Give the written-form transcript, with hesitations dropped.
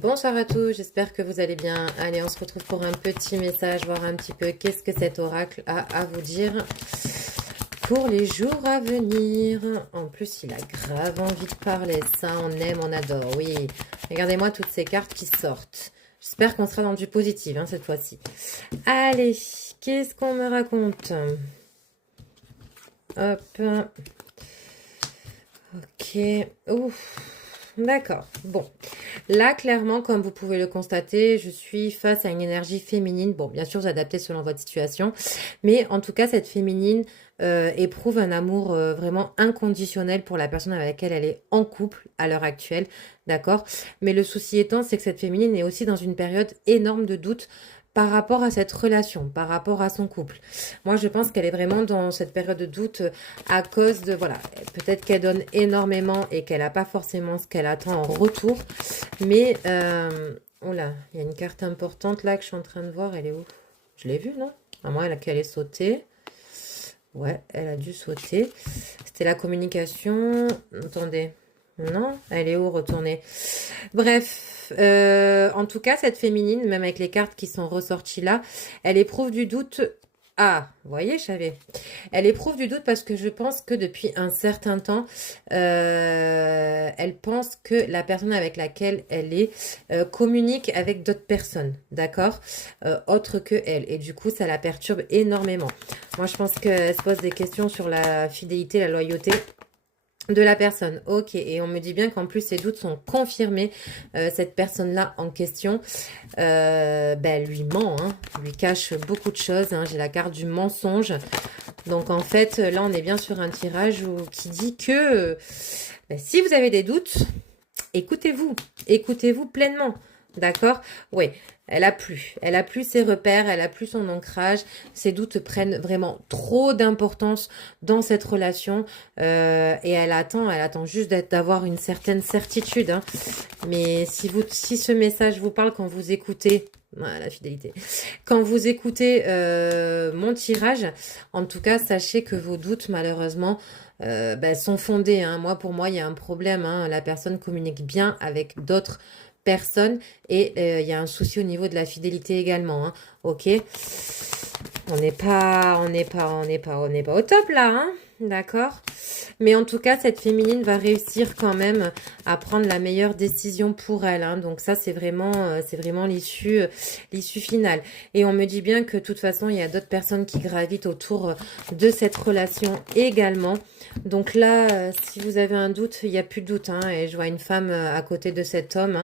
Bonsoir à tous, j'espère que vous allez bien. Allez, on se retrouve pour un petit message, voir un petit peu qu'est-ce que cet oracle a à vous dire pour les jours à venir. En plus, il a grave envie de parler, ça on aime, on adore, oui. Regardez-moi toutes ces cartes qui sortent. J'espère qu'on sera dans du positif cette fois-ci. Allez, qu'est-ce qu'on me raconte? Hop. Ok. Ouf. D'accord. Bon. Là, clairement, comme vous pouvez le constater, je suis face à une énergie féminine. Bon, bien sûr, vous adaptez selon votre situation. Mais en tout cas, cette féminine éprouve un amour vraiment inconditionnel pour la personne avec laquelle elle est en couple à l'heure actuelle. D'accord? Mais le souci étant, c'est que cette féminine est aussi dans une période énorme de doute par rapport à cette relation, par rapport à son couple. Moi, je pense qu'elle est vraiment dans cette période de doute à cause de, voilà, peut-être qu'elle donne énormément et qu'elle n'a pas forcément ce qu'elle attend en retour. Mais, oh là, il y a une carte importante là que je suis en train de voir. Elle est où? Je l'ai vue, non? À moins qu'elle ait sauté. Ouais, elle a dû sauter. C'était la communication. Attendez. Non, elle est où retournée? Bref, en tout cas, cette féminine, même avec les cartes qui sont ressorties là, elle éprouve du doute. Ah, vous voyez, je savais. Elle éprouve du doute parce que je pense que depuis un certain temps, elle pense que la personne avec laquelle elle est communique avec d'autres personnes, d'accord, autres que elle. Et du coup, ça la perturbe énormément. Moi, je pense qu'elle se pose des questions sur la fidélité, la loyauté de la personne. Ok, et on me dit bien qu'en plus ces doutes sont confirmés. Cette personne-là en question, elle lui ment, lui cache beaucoup de choses. J'ai la carte du mensonge. Donc en fait, là on est bien sur un tirage qui dit que si vous avez des doutes, écoutez-vous, écoutez-vous pleinement. D'accord? Oui, elle a plus ses repères, elle a plus son ancrage. Ses doutes prennent vraiment trop d'importance dans cette relation et elle attend juste d'avoir une certaine certitude. Mais si ce message vous parle quand vous écoutez, la fidélité, quand vous écoutez mon tirage, en tout cas, sachez que vos doutes, malheureusement, sont fondés. Moi, pour moi, il y a un problème. La personne communique bien avec d'autres personnes et il y a un souci au niveau de la fidélité également. Ok, on n'est pas au top là. D'accord. Mais en tout cas, cette féminine va réussir quand même à prendre la meilleure décision pour elle. Donc ça, c'est vraiment l'issue finale. Et on me dit bien que de toute façon, il y a d'autres personnes qui gravitent autour de cette relation également. Donc là, si vous avez un doute, il n'y a plus de doute. Et je vois une femme à côté de cet homme.